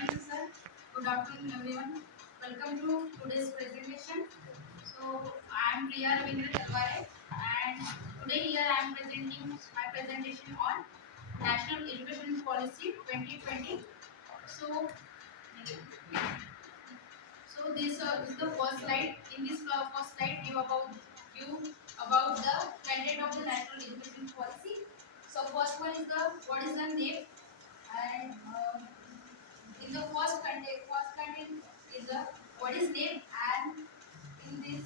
Thank you, sir. Good afternoon, everyone. Welcome to today's presentation. So, I am Priya Talware, and today here I am presenting my presentation on National Education Policy 2020. So, this is the first slide. In this first slide, you about the content of the National Education Policy. So, first one is the what is the NEP, and in the first content is the what is NEP, and in this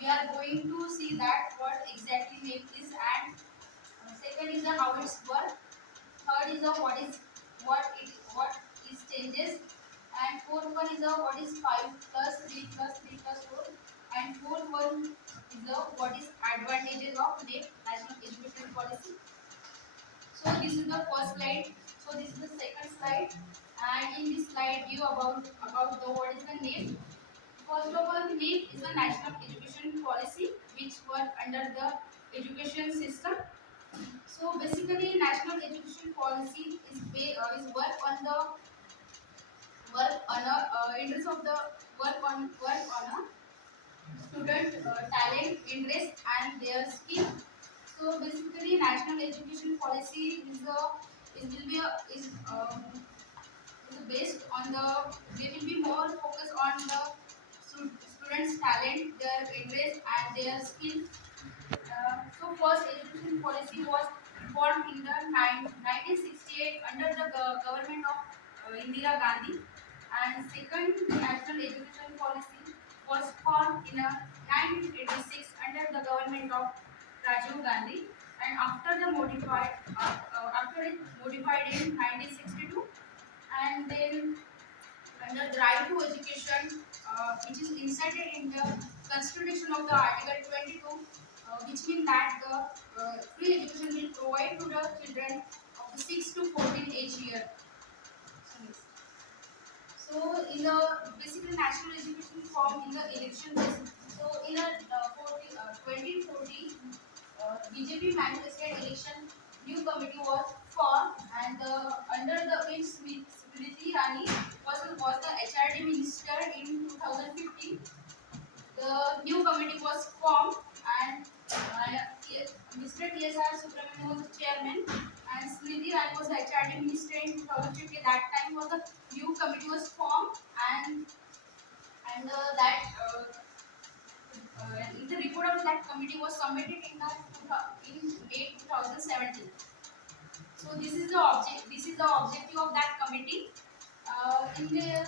we are going to see that what exactly NEP is, and second is the how it's work, third is the what is changes, and fourth one is the what is 5 plus 3 plus 3 plus 4, and fourth one is the what is advantages of NEP, National Education Policy. So this is the first slide. So this is the second slide, and in this slide you about the what is the NEP. First of all, NEP is a national education policy which work under the education system. So basically, national education policy is work on a interest of the work on a student talent, interest, and their skill. So basically, national education policy is will be a, is based on the they will be more focused on the students' talent, their interest, and their skill. So first education policy was formed in the 1968 under the government of Indira Gandhi, and second national education policy was formed in 1986 under the government of Rajiv Gandhi, and after it modified in 1962, and then under the right to education, which is inserted in the constitution of the Article 22, which means that the free education will provide to the children of the 6 to 14 age year. So in the basically national education form in the election basis. So in a 2014 BJP manifested election new committee was formed, and under the which Smriti Irani was the HRD minister in 2015. The new committee was formed, and Mr. TSR Subramanian was the chairman, and Smriti Irani was the HRD minister in 2015. That time was the new committee was formed, and the report of that committee was submitted in May 2017. So this is the objective of that committee. In the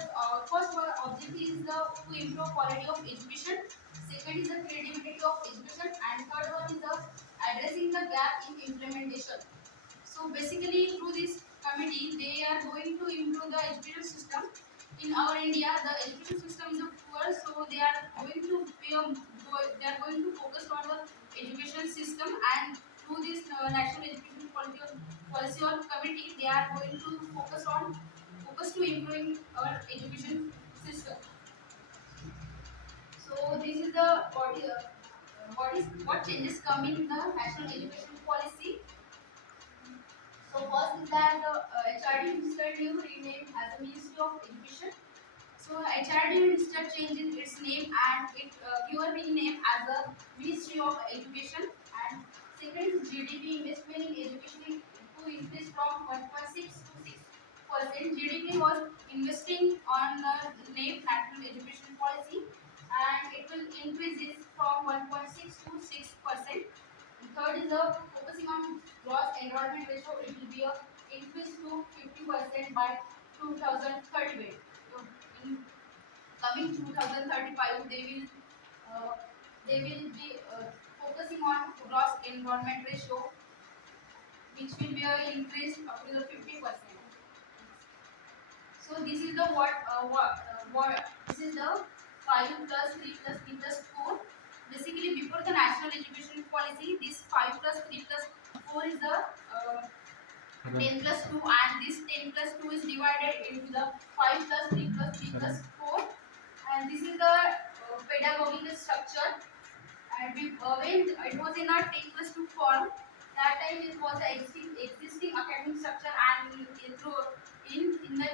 first one objective is to improve quality of education. Second is the credibility of education, and third one is the addressing the gap in implementation. So basically, through this committee, they are going to improve the education system. In our India, the education system is a poor, so they are going to focus on the education system, and through this national education policy or committee, they are going to focus to improving our education system. So this is the what changes coming in the national education policy. So first is that the HRD minister new renamed as the Ministry of Education. So HRD minister changed its name, and it pure rename as the Ministry of Education. And second is GDP investment in education to increase from 1.6 to 6%. GDP was investing on the NEP National Education Policy, and it will increase this from 1.6 to 6%. Third is the focusing on gross enrollment ratio. It will be a increase to 50% by 2030. So in coming 2035, they will be focusing on gross enrollment ratio, which will be increased up to the 50%. So this is the what this is the 5 plus 3 plus 3 plus 4. Basically, before the national education policy, this 5 plus 3 plus 4 is the 10 plus 2, and this 10 plus 2 is divided into the 5 plus 3 plus 3 plus 4, and this is the pedagogical structure. And when it was in our 10 plus 2 form, that time it was the existing academic structure, and in the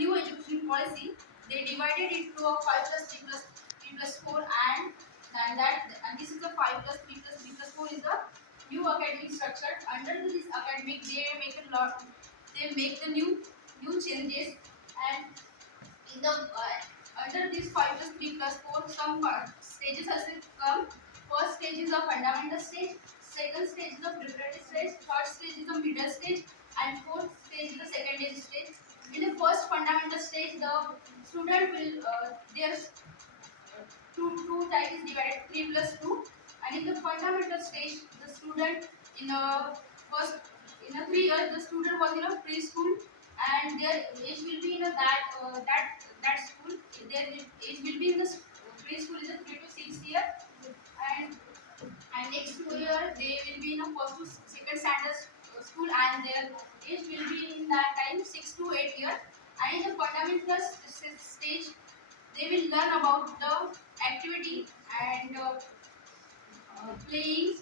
new education policy, they divided it to a 5 plus 3 plus 3 plus 4 and this is the 5 plus 3 plus 3 plus 4 is the new academic structure. Under this academic, they make the new changes, and in the under this 5 plus 3 plus 4 some stages has come. First stage is the fundamental stage, second stage is the preparatory stage, third stage is the middle stage, and fourth stage is the secondary stage. In the first fundamental stage, the student will there's two types is divided 3 plus 2, and in the fundamental stage the student in a first in a 3 years the student was in a preschool, and their age will be in a that school. Their age will be in the preschool is a 3 to 6 year, and next 2 year they will be in a first to second standard school, and their age will be in that time 6 to 8 year. And in the fundamental stage they will learn about the activity and playing,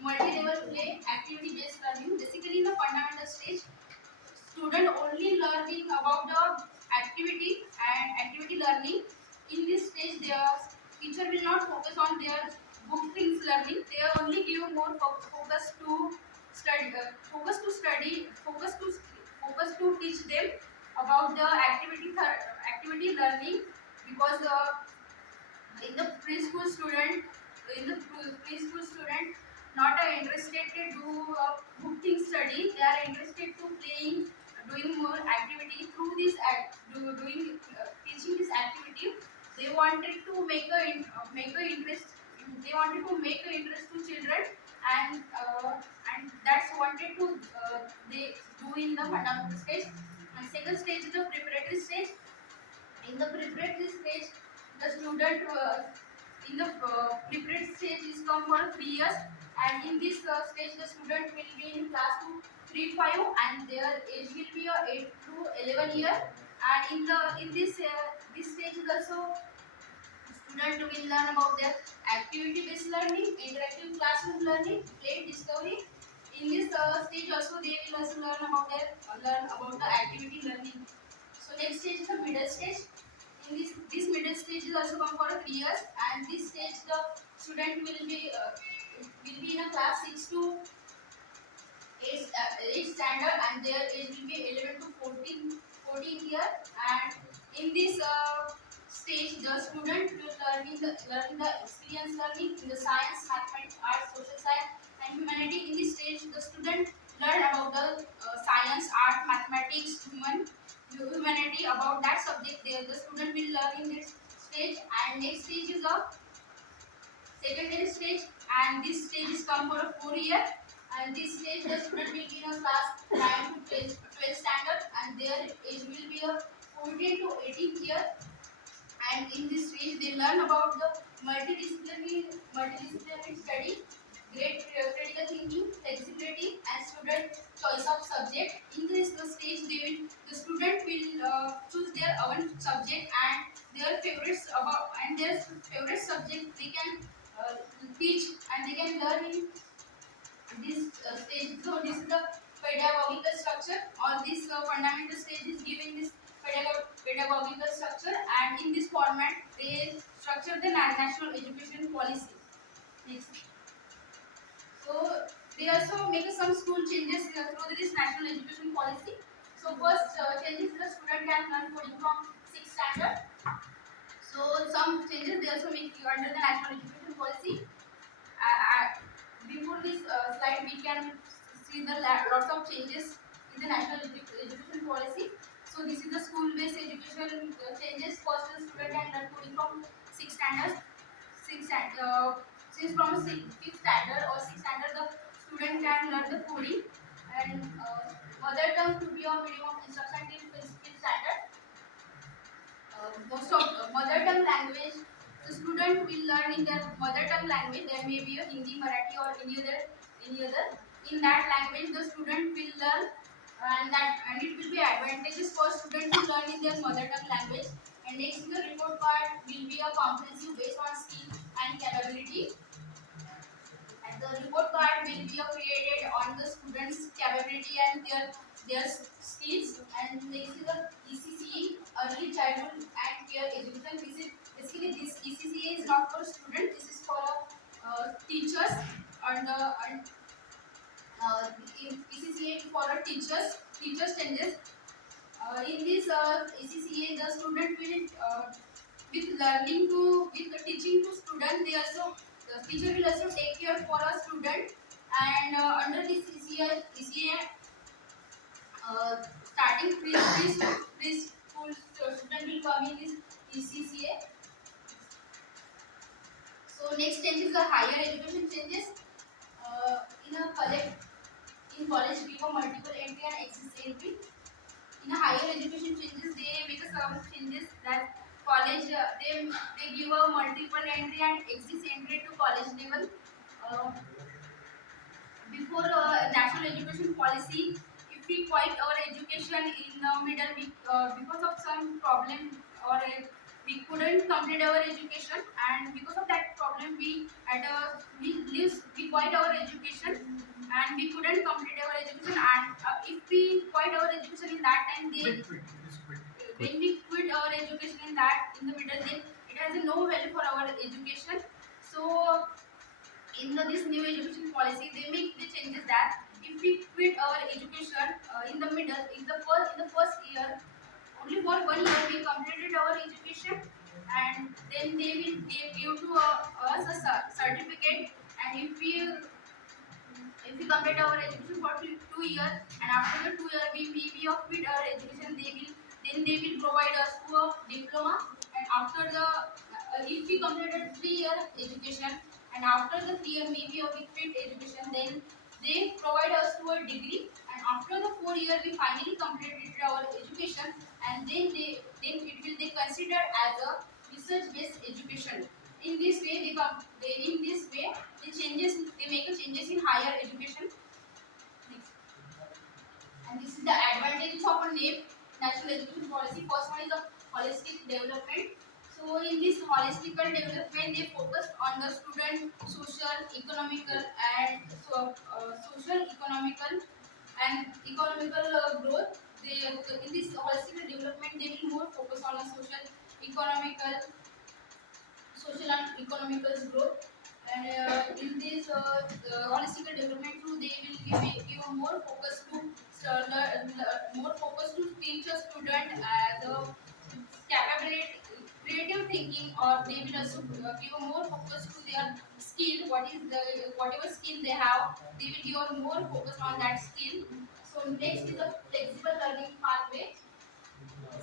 multi-level play, activity-based learning. Basically, in the fundamental stage, student only learning about the activity and activity learning. In this stage, their teacher will not focus on their book things learning. They only give more focus to study, focus to teach them about the activity learning, because in the preschool student not interested to do book study. They are interested to playing, doing more activity through this doing teaching this activity. They wanted to make a interest, they wanted to make a interest to children, and that's wanted to they do in the fundamental stage. And second stage is the preparatory stage. In the preparatory stage, the student in the preparatory stage is come for 3 years, and in this stage the student will be in class to 3 5, and their age will be 8 to 11 year. And in this stage is also student will learn about their activity based learning, interactive classroom learning, play discovery. In this stage also they will also learn about the activity learning. So next stage is the middle stage. In this middle stage is also come for 3 years, and this stage the student will be in a class 6 to 8 standard, and their age will be 11 to 14 year. And in this stage the student will learn the experience learning in the science, mathematics, arts, social science, and humanity. In this stage the student learn about the science, art, mathematics, humanity, about that subject. There the student will learn in this stage. And next stage is the secondary stage, and this stage is come for a 4 year. And this stage the student will be in a class 9 to 12 standard, and their age will be a 14 to 18 year. And in this stage they learn about the multidisciplinary study, great critical thinking, flexibility, and student choice of subject. In this stage the student will choose their own subject, and their favorite subject they can teach, and they can learn in this stage. So this is the pedagogical structure. All these fundamental stages given this pedagogical structure, and in this format they structure the national education policy. Next. So they also make some school changes through this national education policy. So first changes, the student can learn coding from 6th standard. So some changes they also make under the national education policy. Before this slide, we can see the lots of changes in the national education policy. So this is the school-based education changes. First, the student can learn coding from 6th standard. Since from 5th standard or 6th standard, the student can learn the coding, and mother tongue to be a medium of instruction till 5th standard. Most of mother tongue language, the student will learn in their mother tongue language. There may be a Hindi, Marathi, or any other. In that language, the student will learn, and it will be advantageous for student to learn in their mother tongue language. And next, the report card will be a comprehensive based on skill and capability. And the report card will be created on the students' capability and their skills. And next is the ECCE. early childhood and care education. This is basically this ECCA is not for student. This is for teachers and ECCA for teachers changes. In this ECCA, the student will with learning to with the teaching to student. They also the teacher will also take care for a student, and under this ECA starting preschool student will come in this ECCA. So next change is the higher education changes. In a collect in college we have multiple entry and exit entry. In a higher education changes they make some changes that college they give a multiple entry and exit entry to college level. Uh, Before national education policy, if we quit our education in the middle because of some problem or we couldn't complete our education, and because of that problem we quit our education and we couldn't complete our education, and if we quit our education in that time when we quit our education in the middle, then it has no value for our education. So in this new education policy they make the changes that if we quit our education in the middle in the first year, only for 1 year we completed our education, and then they will give to us a certificate, and if we complete our education for 2 years, and after the 2 year we have quit our education, they will provide us to a diploma, and after the if we completed 3 year education, and after the 3 year maybe we quit education, then they provide us to a degree, and after the 4 year we finally completed our education, and then it will they consider as a research based education. In this way in this way they make a changes in higher education. Next. And this is the advantages of a NEP national education policy. First one is the holistic development. So in this holistic development, they focus on the student social, economical, and social, economical growth. They in this holistic development, they will more focus on the social and economical growth. And in this holistic development too, they will give more focus to more focus to teach a student the capability, creative thinking, or they will also give more focus to their skill. Whatever skill they have, they will give more focus on that skill. So next is the flexible learning pathway.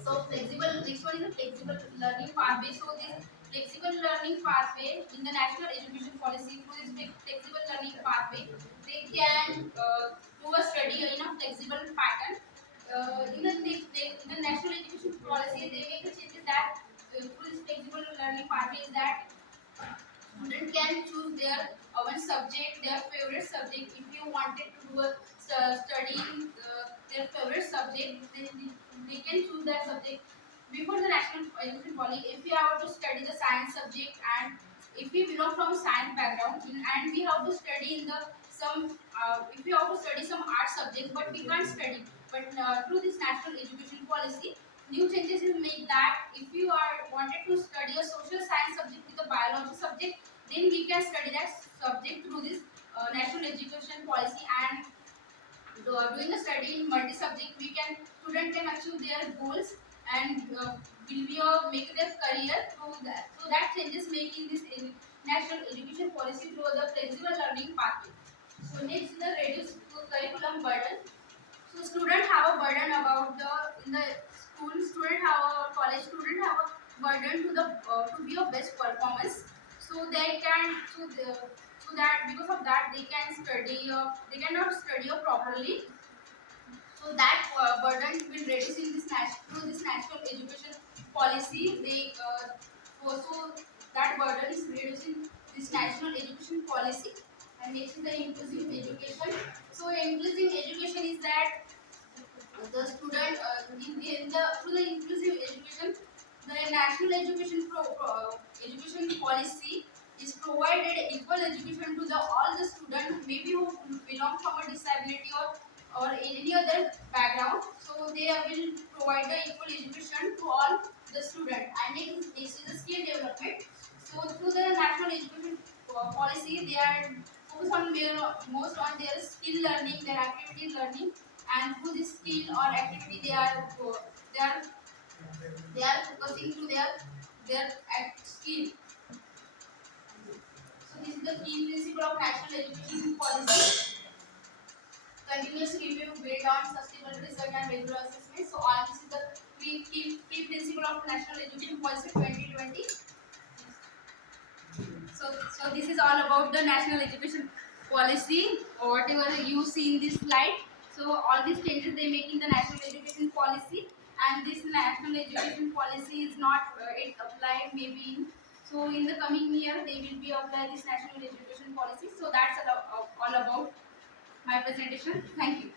So flexible, next one is a flexible learning pathway. So this flexible learning pathway in the national education policy, through this flexible learning pathway, they can do a study in a flexible pattern. In the national education policy, they make a changes that through this flexible learning pathway is that student can choose their one subject, their favorite subject. If you wanted to do a study their favorite subject, then they can choose that subject. Before the national education policy, if we have to study the science subject, and if we belong from a science background, and we have to study in the some if we have to study some art subject, but we can't study. But through this national education policy, new changes is made that if you are wanted to study a social science subject with a biology subject, then we can study that subject through this national education policy, and doing a study in multi subject we can student can achieve their goals, and will be make their career through that. So that changes made in this national education policy through the flexible learning pathway. So next is the reduce curriculum burden. So student have a burden about the in the school student have a college student have a burden to be of best performance. So they can so that because of that they can study they cannot study properly. So that burden will reduce in this through this national education policy. They also that burden is reducing this national education policy. And next is the inclusive education. So inclusive education is that the student in the through the inclusive education, the national education policy is provided equal education to the all the students, maybe who belong from a disability or any other background. So they will provide the equal education to all the students. And next is the skill development. So through the national education policy, they are focused on most on their skill learning, their activity learning, and through this skill or activity they are they are focusing to their skill. So this is the key principle of national education policy. Continuous review, build on sustainable research and regular assessment. So all this is the key principle of national education policy 2020. So this is all about the national education policy, or whatever you see in this slide. So all these changes they make in the national education policy, and this national education policy is not it applied maybe so in the coming year they will be apply this national education policy. So that's all about my presentation. Thank you.